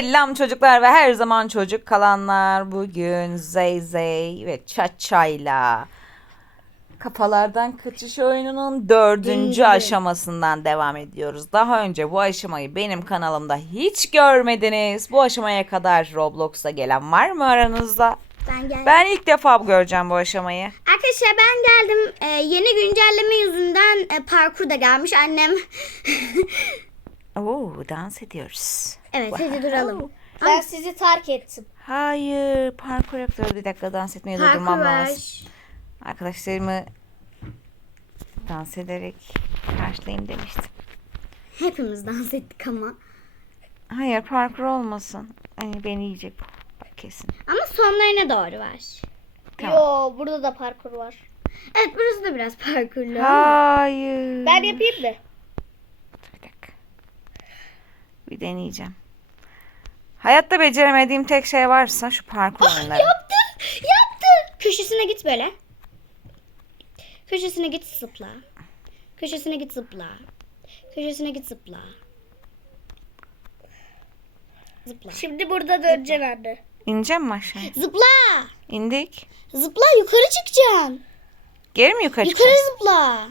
Selam çocuklar ve her zaman çocuk kalanlar. Bugün Zey Zey ve Çaça'yla Kafalardan Kaçış oyununun dördüncü aşamasından devam ediyoruz. Daha önce bu aşamayı benim kanalımda hiç görmediniz. Bu aşamaya kadar Roblox'a gelen var mı aranızda? Ben geldim. Ben ilk defa göreceğim bu aşamayı. Arkadaşlar ben geldim. Ee, yeni güncelleme yüzünden e, parkur da gelmiş. Annem. Oo, dans ediyoruz. evet hadi duralım. Ben sizi terk ettim. Hayır, parkur yapıyoruz. Bir dakika dans durdurmam Parkur lazım. var. Arkadaşlarımı dans ederek karşılayayım demiştim. Hepimiz dans ettik ama. Hayır parkur olmasın. Hani beni yiyecek bu. Bak kesin. Ama sonlarına doğru var. Tamam. Yo burada da parkur var. Evet burası da biraz parkurlu. Hayır. Ben yapayım mı? Bir dakika. Bir deneyeceğim. Hayatta beceremediğim tek şey varsa şu parkur oyunları. Yaptı. Yaptı. Köşesine git böyle. Köşesine git zıpla. Köşesine git zıpla. Köşesine git zıpla. Zıpla. Şimdi burada döneceksin anne. İneceğim mi aşağı? Zıpla. İndik. Zıpla yukarı çıkacaksın. Geri mi yukarı Yukarı çıkacağız? zıpla.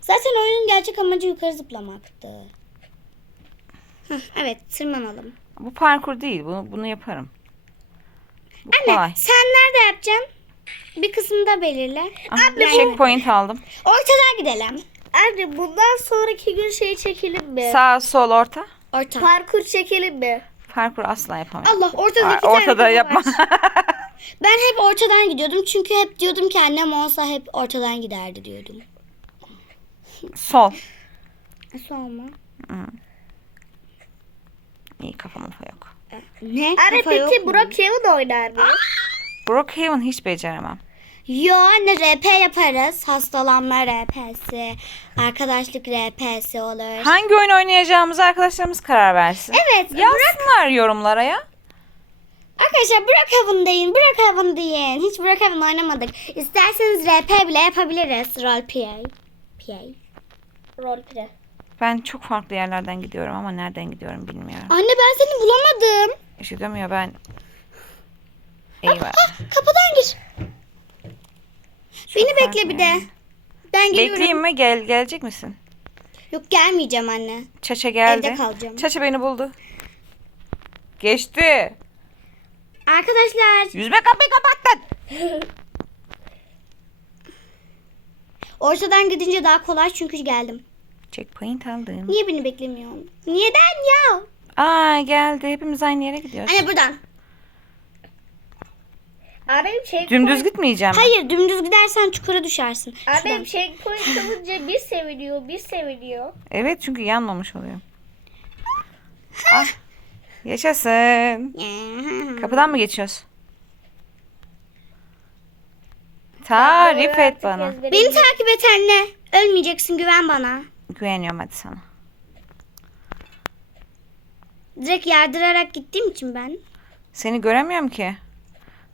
Zaten oyunun gerçek amacı yukarı zıplamaktı. Evet tırmanalım. Bu parkur değil. Bunu, bunu yaparım. Bu Anne kolay. sen nerede yapacaksın? Bir kısımda belirle. Aha, checkpoint aldım. Ortadan gidelim. Anne bundan sonraki gün şey çekelim mi? Sağ sol orta. Orta. parkur çekelim mi? Parkur asla yapamam. Allah ortada iki tane ortada yapma. var. Ben hep ortadan gidiyordum çünkü hep diyordum ki annem olsa hep ortadan giderdi diyordum. sol. Nasıl olma? İyi kafam yok. Ne? Anne Kafa yok peki mu? Brookhaven oynar mı? Brookhaven hiç beceremem. Yo anne RP yaparız. Hastalanma RP'si, arkadaşlık RP'si olur. Hangi oyun oynayacağımıza arkadaşlarımız karar versin. Evet. Yazsınlar yorumlara ya. Arkadaşlar Brookhaven deyin, Brookhaven deyin. Hiç Brookhaven oynamadık. İsterseniz RP bile yapabiliriz. Roleplay. PA. Roleplay. Ben çok farklı yerlerden gidiyorum ama nereden gidiyorum bilmiyorum. Anne ben seni bulamadım. Diyorum ya ben... Eyvah. Ah, kapıdan gir. Beni bekle bir de. Ben geliyorum. Bekleyeyim mi? Gel, gelecek misin? Yok gelmeyeceğim anne. Çaça geldi. Evde kalacağım. Çaça beni buldu. Geçti. Arkadaşlar Yüzme kapıyı kapattın. ortadan gidince daha kolay çünkü geldim. Checkpoint aldım. Niye beni beklemiyorsun? Neden ya? Aa geldi. Hepimiz aynı yere gidiyoruz. Anne buradan. Annem checkpoint, Dümdüz gitmeyeceğim. Hayır dümdüz gidersen çukura düşersin. Şuradan. checkpoint alınca bir seviniyor, bir seviniyor. Evet çünkü yanmamış oluyor. ah. Yaşasın. Kapıdan mı geçiyoruz? Tarif et bana. Beni takip et anne. Ölmeyeceksin güven bana. Güveniyorum hadi sana. Direkt yardırarak gittiğim için ben. Seni göremiyorum ki.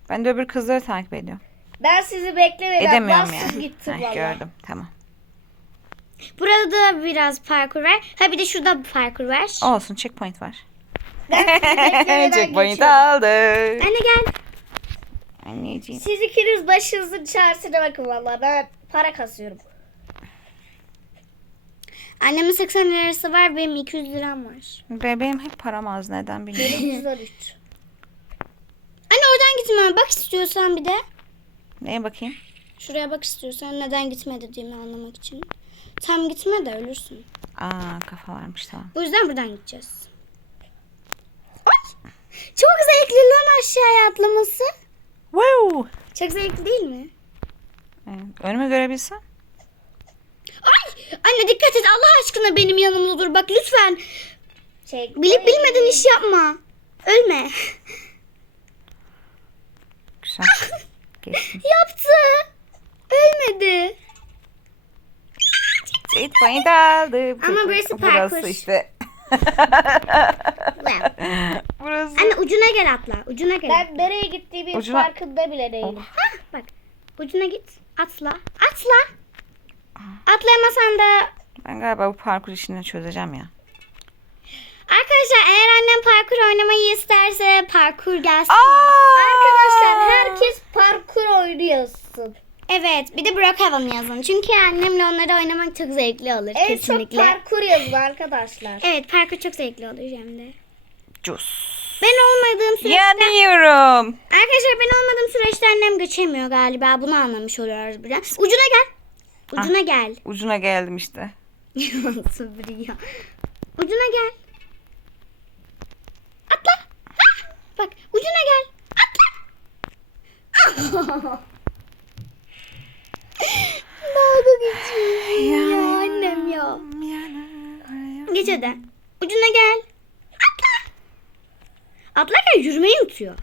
Ben de öbür kızları takip ediyorum. Ben sizi beklemeden Edemiyorum yani. gittim Heh, gördüm tamam. Burada biraz parkur var. Ha bir de şurada bir parkur var. Olsun checkpoint var. Checkpoint aldı. Anne gel. Anneciğim. Siz ikiniz başınızın çaresine bakın valla. Ben para kasıyorum. Annemin 80 lirası var benim 200 liram var. Be benim hep param az neden bilmiyorum. 113. Anne oradan gitme. Bak istiyorsan bir de. Neye bakayım? Şuraya bak istiyorsan neden gitme dediğimi anlamak için. Tam gitme de ölürsün. Aa kafa varmış tamam. O yüzden buradan gideceğiz. Ay! Çok zevkli lan aşağıya atlaması. Wow. Çok zevkli değil mi? Evet, önümü görebilsem. Anne dikkat et Allah aşkına benim yanımda dur. Bak lütfen. Checkpoint. Bilip bilmeden iş yapma. Ölme. Güzel. Geçtim. Yaptı. Ölmedi. Checkpoint aldı. Ama burası Burası parkur. işte. Well. Burası. Anne ucuna gel atla. Ucuna gel. Ben nereye gittiğimin Ucuna- farkında bile değilim. Hah, bak. Ucuna git. Atla. Atla. Atlayamasan da Ben galiba bu parkur işini çözeceğim ya. Arkadaşlar eğer annem parkur oynamayı isterse parkur gelsin. Aa! Arkadaşlar herkes parkur oynuyorsun. Evet bir de Brookhaven yazın. Çünkü annemle onları oynamak çok zevkli olur En kesinlikle. çok parkur yazın arkadaşlar. Evet parkur çok zevkli olur hem de. Cus. Ben olmadığım süreçte... Yanıyorum. Arkadaşlar ben olmadığım süreçte annem geçemiyor galiba. Bunu anlamış oluyoruz birden. Ucuna gel. Ucuna gel. Ucuna geldim işte. Sabriye. Ucuna gel. Atla. Ah! Bak ucuna gel. Atla. Dalga geçiyor ya annem ya. Geç hadi. Ucuna gel. Atla. Atlarken yürümeyi unutuyor.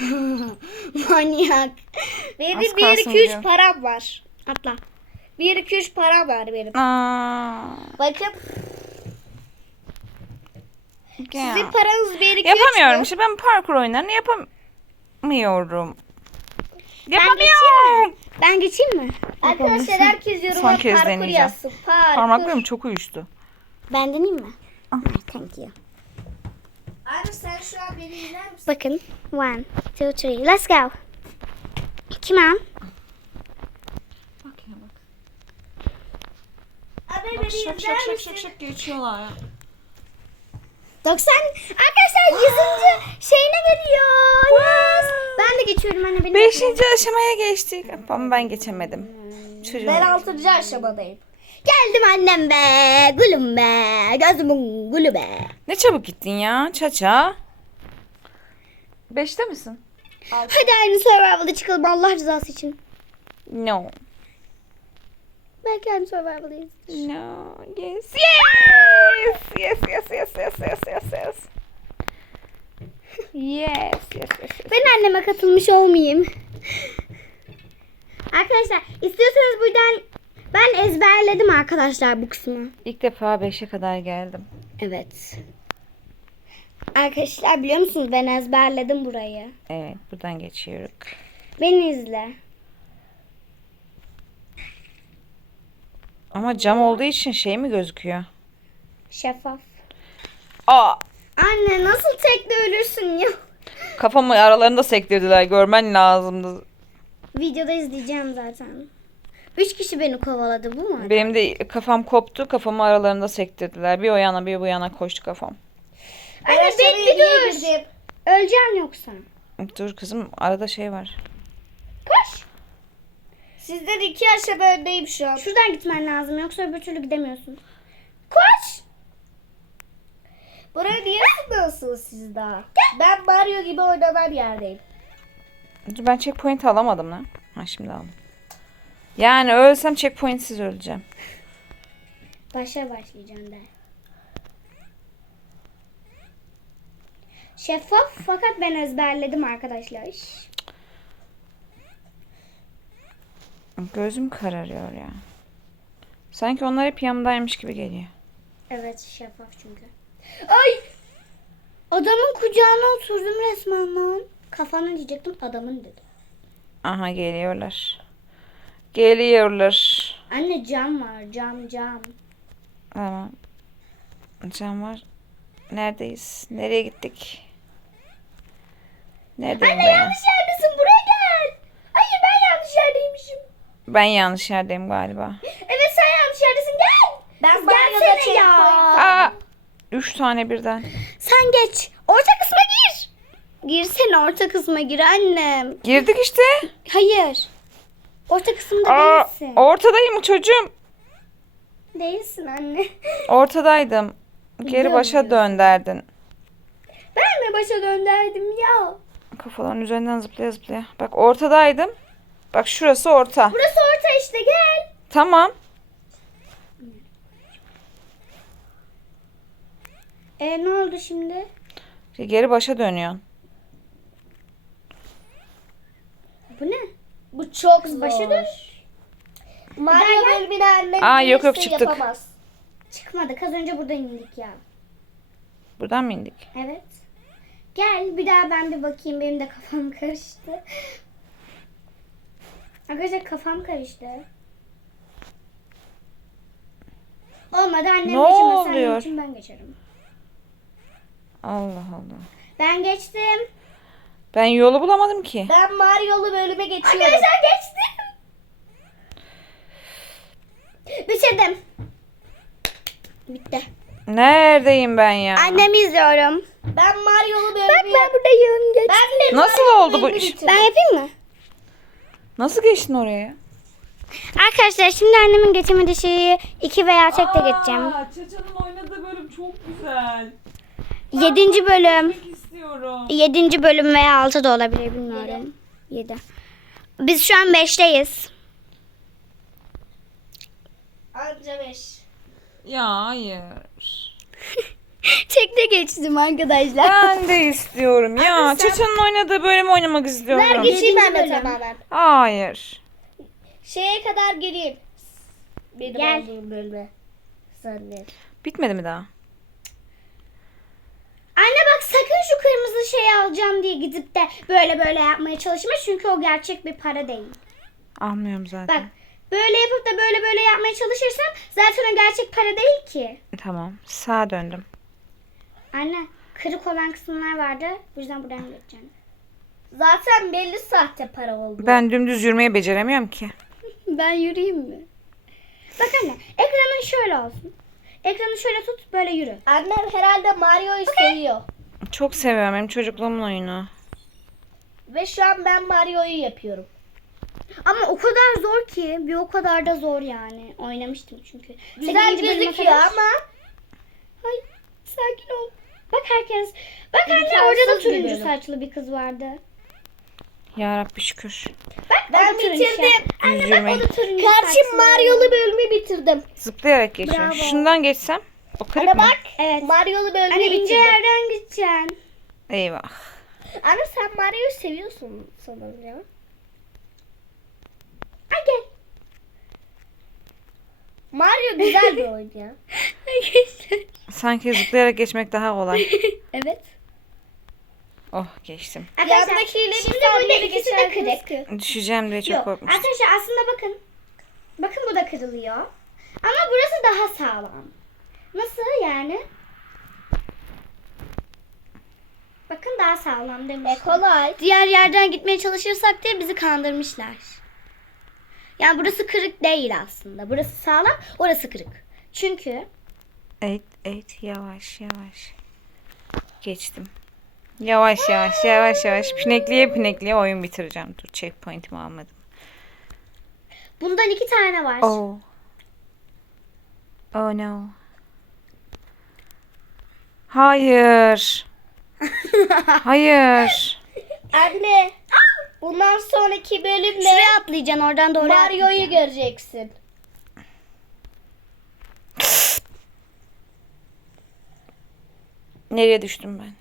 Manyak. Benim Az 1 kalsın 2 3 diyor. param var. Atla. 1 2 3 param var benim. Aa, Bakın ya. sizin paranız 1 2 3 Yapamıyorum işte ben parkur oyunlarını yapamıyorum. Yapamıyorum. Ben geçeyim mi? Arkadaşlar herkes Son yoruma kez parkur deneyeceğim. yazsın. Parkur. Parmaklarım çok uyuştu. Ben deneyeyim mi? Ah. Thank you. Abi sen şu an beni dinler misin? Bakın. One, two, three. Let's go. Come on. Abi beni izler misin? geçiyorlar ya. 90. Arkadaşlar 100. şeyine geliyor. Yes. Ben de geçiyorum anne. Beni Beşinci aşamaya geçtik. Ama ben geçemedim. Çocuğum. Ben 6. aşamadayım. Geldim annem be. Gülüm be. Gözümün gülü be. Ne çabuk gittin ya Çaça. Beşte misin? Hadi aynı survival'da çıkalım Allah rızası için. No. Belki aynı survival'dayız. No. Yes. Yes. Yes. Yes. Yes. Yes. Yes. Yes. Yes. Yes. Yes. Yes. yes. Ben anneme katılmış olmayayım. Arkadaşlar istiyorsanız buradan ben ezberledim arkadaşlar bu kısmı. İlk defa beşe kadar geldim. Evet. Arkadaşlar biliyor musunuz ben ezberledim burayı. Evet. Buradan geçiyoruz. Beni izle. Ama cam olduğu için şey mi gözüküyor? Şeffaf. Aa. Anne nasıl tekne ölürsün ya? Kafamı aralarında sektirdiler. Görmen lazımdı. Videoda izleyeceğim zaten. Üç kişi beni kovaladı bu mu? Benim de kafam koptu. Kafamı aralarında sektirdiler. Bir o yana bir bu yana koştu kafam. Anne Ben bekle aşamaya niye dur. girdim? Öleceğim yoksa. Dur kızım arada şey var. Koş. Sizden 2 aşama öndeyim şu an. Şuradan gitmen lazım yoksa öbür türlü gidemiyorsun. Koş. Buraya niye sığdınız siz daha? Ben Mario gibi oynanan yerdeyim. Dur ben checkpoint alamadım lan. Ha şimdi aldım. Yani ölsem checkpointsiz öleceğim. Başa başlayacağım de. Şeffaf fakat ben ezberledim arkadaşlar. Gözüm kararıyor ya. Sanki onlar hep yanımdaymış gibi geliyor. Evet şeffaf çünkü. Ay! Adamın kucağına oturdum resmen lan. Kafanı diyecektim adamın dedim. Aha geliyorlar. Geliyorlar. Anne cam var cam cam. Tamam. Cam var. Neredeyiz? Nereye gittik? Neredeyim Anne ben? yanlış yerdesin buraya gel. Hayır ben yanlış yerdeymişim. Ben yanlış yerdeyim galiba. Evet sen yanlış yerdesin gel. Ben Mario'da Gelsene ya. checkpoint. Aa! Üç tane birden. Sen geç. Orta kısma gir. Girsene orta kısma gir annem. Girdik işte. Hayır. Orta kısımda Aa, değilsin. ortadayım çocuğum. Değilsin anne. Ortadaydım. Geri başa dön derdin. Ben mi başa döndürdüm ya? Kafaların üzerinden zıplaya zıplaya. Bak ortadaydım. Bak şurası orta. Burası orta işte gel. Tamam. E ne oldu şimdi? Geri başa dönüyorsun. Bu ne? Bu çok zor. Başı dön. Mario Bir daha gel. bölümünü annem Aa, yok, yok, bilirse çıktık. yapamaz. Çıkmadık. Az önce buradan indik ya. Buradan mı indik? Evet. Gel bir daha ben bir bakayım. Benim de kafam karıştı. Arkadaşlar kafam karıştı. Olmadı annem Ne geçemez. Annem oluyor? için ben geçerim. Allah Allah. Ben geçtim. Ben yolu bulamadım ki. Ben Mario'lu bölüme geçiyorum. Arkadaşlar geçtim. Bitirdim. Bitti. Neredeyim ben ya? Annemi izliyorum. Ben Mario'lu bölümü Bak ben buradayım. Geç. Ben de Nasıl Mario oldu bu iş? Ben yapayım mı? Nasıl geçtin oraya? Arkadaşlar şimdi annemin geçemediği şeyi iki veya tekte geçeceğim. Çaça'nın oynadığı bölüm çok güzel. Yedinci bölüm. istiyorum. Yedinci bölüm veya altı da olabilir bilmiyorum. Yedi. Biz şu an beşteyiz. Anca 5. Ya hayır. Tekte geçtim arkadaşlar. Ben de istiyorum ya. Çaça'nın oynadığı bölümü oynamak istiyorum. Ver geçeyim ben de Yedinci bölüm. tamamen. Hayır. Şeye kadar geleyim. Benim Gel. olduğum bölüme. Sanırım. Bitmedi mi daha? Anne bak sakın şu kırmızı şeyi alacağım diye gidip de böyle böyle yapmaya çalışma. Çünkü o gerçek bir para değil. Almıyorum zaten. Bak böyle yapıp da böyle böyle yapmaya çalışırsan zaten o gerçek para değil ki. Tamam. Sağa döndüm. Anne kırık olan kısımlar vardı. Bu yüzden buradan geçeceğim. Zaten belli sahte para oldu. Ben dümdüz yürümeyi beceremiyorum ki. Ben yürüyeyim mi? Bak anne ekranın şöyle olsun. Ekranı şöyle tut böyle yürü. Annem herhalde Mario'yu seviyor. Çok seviyorum. Benim çocukluğumun oyunu. Ve şu an ben Mario'yu yapıyorum. Ama o kadar zor ki bir o kadar da zor yani. Oynamıştım çünkü. Güzel gözüküyor kadar- ama Ay sakin ol. Bak herkes. Bak anne orada da turuncu bölüm. saçlı bir kız vardı. Ya Rabbi şükür. Bak Ben bitirdim. Anne bak o da turuncu karşı saçlı. Mario'lu bölümü bitirdim. Zıplayarak geçiyorum. Bravo. Şundan geçsem. O kırık Anne mı? bak. Evet. Mario'lu bölümü Anne ince bitirdim. yerden gideceksin. Eyvah. Anne sen Mario'yu seviyorsun sanırım ya. Ay gel. Mario güzel bir oyun ya. Sanki zıplayarak geçmek daha kolay. evet. Oh geçtim. Arkadaşlar Yandakiyle bir şimdi burada saniye ikisi de kırık. Düşeceğim diye çok Yok korkmuştum. arkadaşlar aslında bakın. Bakın bu da kırılıyor. Ama burası daha sağlam. Nasıl yani? Bakın daha sağlam demiş. E kolay. Diğer yerden gitmeye çalışırsak diye bizi kandırmışlar. Yani burası kırık değil aslında. Burası sağlam, orası kırık. Çünkü Evet, evet yavaş yavaş. Geçtim. Yavaş yavaş yavaş yavaş pinekliye pinekliye oyun bitireceğim. Dur checkpoint'imi almadım. bundan iki tane var. Oh. Oh no. Hayır. Hayır. Anne. Bundan sonraki bölümde Şuraya atlayacaksın oradan doğru Mario'yu atlayacaksın. göreceksin. Nereye düştüm ben?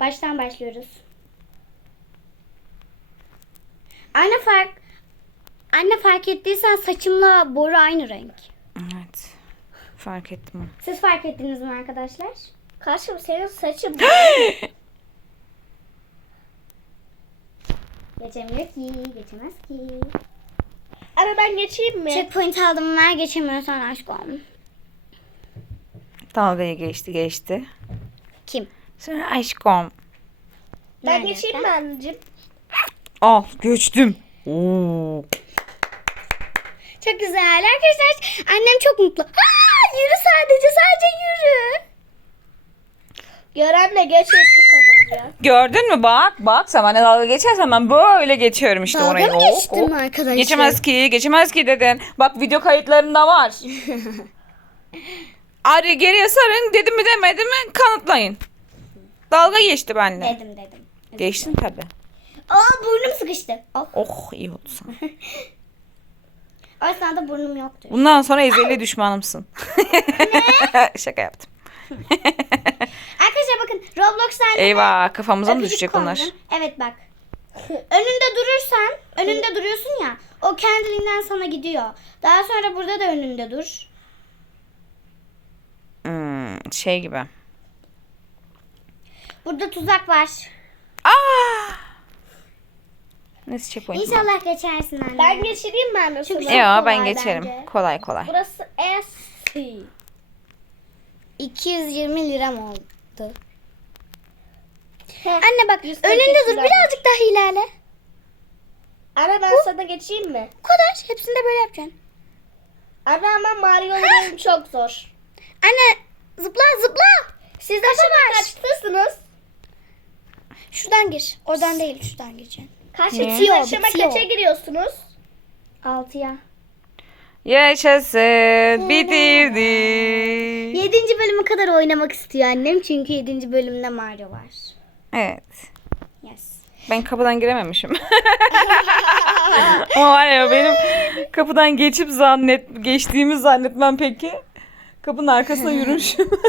Baştan başlıyoruz. Anne fark Anne fark ettiysen saçımla boru aynı renk. Evet. Fark ettim. Siz fark ettiniz mi arkadaşlar? Karşım senin saçın. Geçemiyor ki, geçemez ki. Anne ben geçeyim mi? Checkpoint aldım ver geçemiyorsan aşkım. Dalgayı geçti geçti. Kim? Sonra aşkım. ben Nerede? geçeyim mi anneciğim? Al geçtim. Oo. Çok güzel arkadaşlar. Annem çok mutlu. Ha, yürü sadece sadece yürü. Gören de geç etti. Gördün mü bak bak sen bana dalga geçersen ben böyle geçiyorum işte Dalga orayı. mı Oh, geçtin oh. arkadaşlar? Geçemez ki geçemez ki dedin. Bak video kayıtlarında var. Ari geriye sarın dedim mi demedim mi kanıtlayın. Dalga geçti benimle. Dedim dedim. Geçtin tabi. Aa burnum sıkıştı. Oh, Oh iyi oldu sana. o esnada burnum yoktu. Bundan sonra ezeli düşmanımsın. Şaka yaptım. Arkadaşlar bakın Roblox'ta anneme Eyvah kafamıza mı öpücük düşecek bunlar? Evet bak. önünde durursan, önünde duruyorsun ya. O kendiliğinden sana gidiyor. Daha sonra burada da önünde dur. Hmm, şey gibi. Burada tuzak var. Aa! Neyse checkpoint. İnşallah geçersin anne. Ben geçireyim mi anne sana? Çok- Ya kolay ben geçerim. bence. Kolay kolay. Burası S. 220 liram oldu. Anne bak önünde dur birazcık daha ilerle. Ana ben sana geçeyim mi? Bu kadar. Hepsini de böyle yapacaksın. Ana ama Mario'ların çok zor. Anne zıpla zıpla. Siz acaba kaçtasınız? Şuradan gir. Oradan değil şuradan gireceksin. Kaç bitiyor, aşama bitiyor. kaça giriyorsunuz? Altıya. Yaşasın bitirdi. Yedinci bölümü kadar oynamak istiyor annem. Çünkü yedinci bölümde Mario var. Evet. Yes. Ben kapıdan girememişim. Ama var ya benim kapıdan geçip zannet geçtiğimi zannetmem peki. Kapının arkasına yürümüşüm.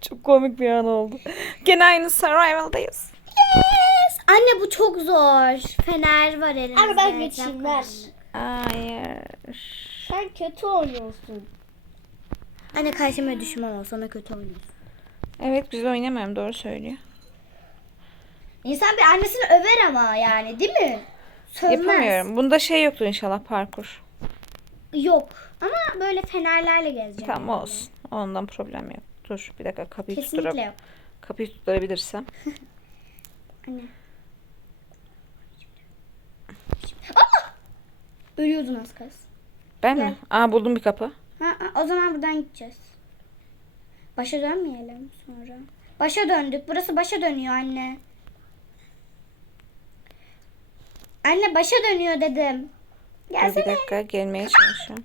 Çok komik bir an oldu. Gene aynı survival'dayız. Yes. Anne bu çok zor. Fener var elimizde. Ana ben geçeyim ver. Hayır. Sen kötü oynuyorsun. Anne karşıma düşman ol sana kötü oynuyorsun. Evet güzel oynamıyorum doğru söylüyor. İnsan bir annesini över ama yani değil mi? Sövmez. Yapamıyorum. Bunda şey yoktu inşallah parkur. Yok. Ama böyle fenerlerle gezeceğim. Tamam olsun. Ondan problem yok. Dur bir dakika kapıyı Kesinlikle tutturup yok. kapıyı tutturabilirsem. Anne. Ölüyordun az kalsın. Ben Gel. mi? Aa buldum bir kapı. Ha, ha, o zaman buradan gideceğiz. Başa dönmeyelim sonra. Başa döndük. Burası başa dönüyor anne. Anne başa dönüyor dedim. Dur bir Gelsene. dakika gelmeye çalışıyorum.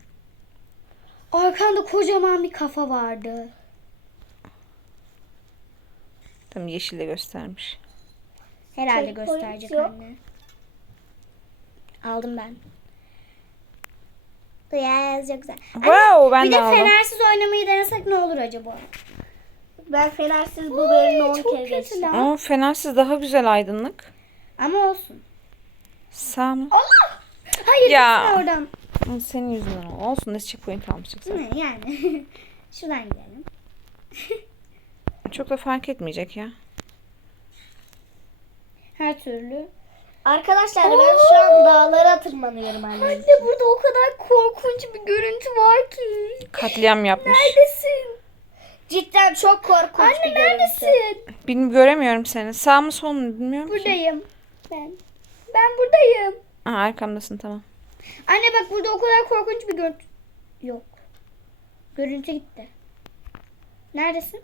Arkanda kocaman bir kafa vardı. Tam yeşille göstermiş. Herhalde Checkpoint gösterecek yok. anne. Aldım ben. Yes, çok güzel. Anne, Wow ben bir de de fenersiz oynamayı denesek ne olur acaba? Ben fenersiz bu bölümü 10 çok kere geçtim. Ama fenersiz daha güzel aydınlık. Ama olsun. Sağ mı? Allah! Hayır Ya. oradan. Senin yüzünden oldu. olsun. Ne checkpoint almıştık zaten. Ne yani? Şuradan gidelim. Çok da fark etmeyecek ya. Her türlü. Arkadaşlar ben şu an dağlara tırmanıyorum annem. Anne burada o kadar korkunç bir görüntü var ki. Katliam yapmış. Neredesin? Cidden çok korkunç Anne bir görüntü. neredesin? Bilmiyorum göremiyorum seni. Sağ mı sol mu bilmiyorum ki. Buradayım. Ben. Ben buradayım. Aa, arkamdasın tamam. Anne bak burada o kadar korkunç bir görüntü. Yok. Görüntü gitti. Neredesin?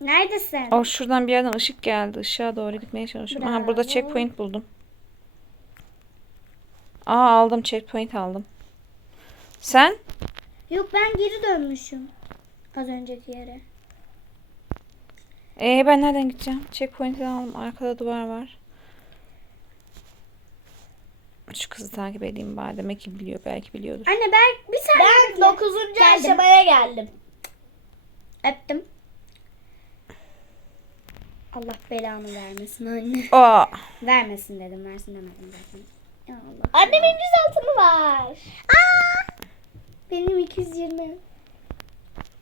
Neredesin? O şuradan bir yerden ışık geldi. Işığa doğru gitmeye çalışıyorum. Aha burada Bravo. checkpoint buldum. Aa aldım checkpoint aldım. Sen? Yok ben geri dönmüşüm. Az önceki yere. Ee ben nereden gideceğim? Checkpoint'i aldım. Arkada duvar var. Şu kızı takip edeyim bari. Demek ki biliyor. Belki biliyordur. Anne ben bir tane Ben 9. Geldim. aşamaya geldim. öptüm. Allah belanı vermesin anne. Aa. Vermesin dedim, versin demedim zaten. Ya Allah. Annemin 100 altını var. Benim 220.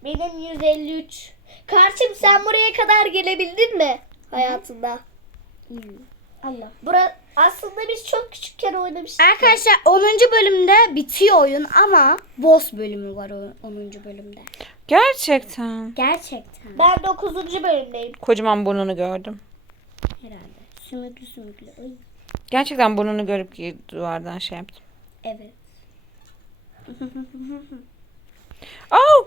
Benim 153. Karşım sen buraya kadar gelebildin mi hayatında? Allah. Bura aslında biz çok küçükken oynamıştık. Arkadaşlar 10. bölümde bitiyor oyun ama boss bölümü var o 10. bölümde. Gerçekten. Gerçekten. Ben 9. bölümdeyim. Kocaman burnunu gördüm. Herhalde. Sümüklü sümüklü. Ay. Gerçekten burnunu görüp ki duvardan şey yaptım. Evet. Aa!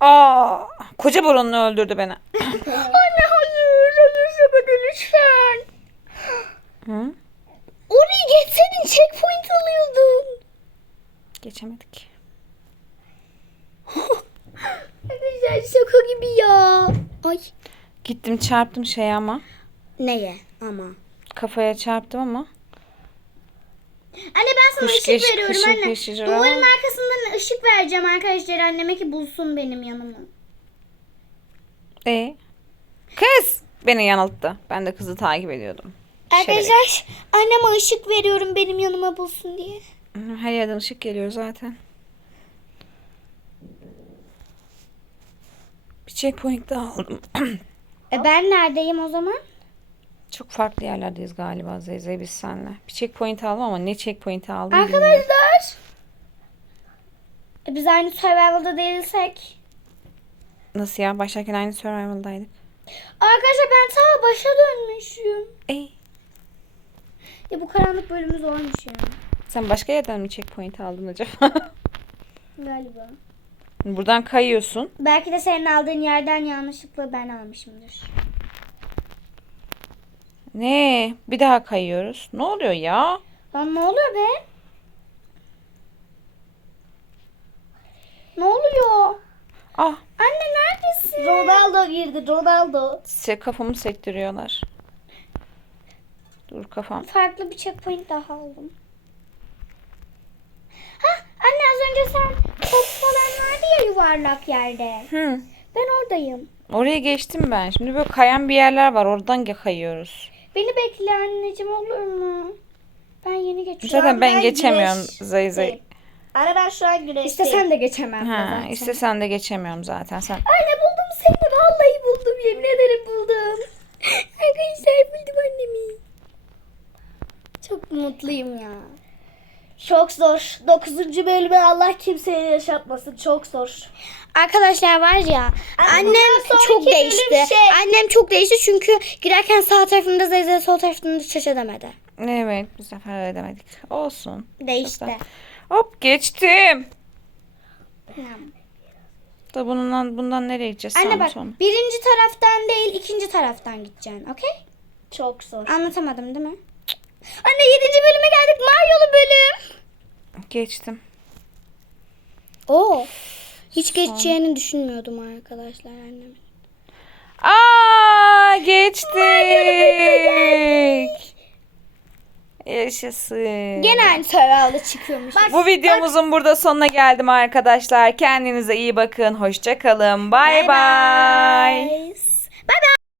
Aa! Koca burunlu öldürdü beni. Anne hayır. Ölürse lütfen. Hı? Oraya geçseydin checkpoint alıyordun. Geçemedik. Arkadaşlar şaka gibi ya. Ay. Gittim çarptım şey ama. Neye ama? Kafaya çarptım ama. Anne ben sana Kuş ışık geç, veriyorum kışın anne. kışı, Duvarın arkasından ışık vereceğim arkadaşlar anneme ki bulsun benim yanımı. E Kız! Beni yanılttı. Ben de kızı takip ediyordum. Arkadaşlar anneme ışık veriyorum benim yanıma bulsun diye. Hı, Her yerden ışık geliyor zaten. Bir checkpoint daha aldım. E ben neredeyim o zaman? Çok farklı yerlerdeyiz galiba Zeyze biz senle. Bir checkpoint aldım ama ne checkpoint aldım bilmiyorum. Arkadaşlar. E biz aynı survival'da değilsek. Nasıl ya? Başlarken aynı survival'daydık. Arkadaşlar ben ta başa dönmüşüm. Ey. Ya bu karanlık bölümü zormuş ya. Sen başka yerden mi checkpoint aldın acaba? Galiba. Buradan kayıyorsun. Belki de senin aldığın yerden yanlışlıkla ben almışımdır. Ne? Bir daha kayıyoruz. Ne oluyor ya? Lan ne oluyor be? Ne oluyor? Ah, Anne neredesin? Ronaldo girdi Ronaldo. se kafamı sektiriyorlar. Dur kafam. Farklı bir checkpoint daha aldım. Hah anne az önce sen top falan vardı ya yuvarlak yerde. Hı. Ben oradayım. Oraya geçtim ben. Şimdi böyle kayan bir yerler var. Oradan ge- kayıyoruz. Beni bekle anneciğim olur mu? Ben yeni geçiyorum. Zaten ben ben geçemiyorum güneş- Zey Zey. Anne ben şu an güneşteyim. İstesen de geçemem. Ha, zaten. istesen de geçemiyorum zaten. Sen Anne buldum seni. Vallahi buldum. Yemin ederim buldum. Arkadaşlar buldum annemi. Çok mutluyum ya. Çok zor. 9. bölümü Allah kimseye yaşatmasın. Çok zor. Arkadaşlar var ya Anne, annem bundan sonraki çok bölüm değişti. şey- Annem çok değişti çünkü girerken sağ tarafında Zeyze sol tarafında çaş edemedi. evet bu sefer edemedik. Olsun. Değişti. Da- Hop geçtim. Da bundan bundan nereye gideceğiz? Anne bak mu? birinci taraftan değil ikinci taraftan gideceksin okey? Çok zor. Anlatamadım değil mi? Anne yedinci bölüme geldik Mario'lu bölüm. Geçtim. Oo. Hiç geçeceğini düşünmüyordum arkadaşlar annemin. Aa geçtik. Yaşasın. Gene aynı survival'da çıkıyormuş. Bu videomuzun burada sonuna geldim arkadaşlar. Kendinize iyi bakın. Hoşça kalın. Bay Bay bay. bay.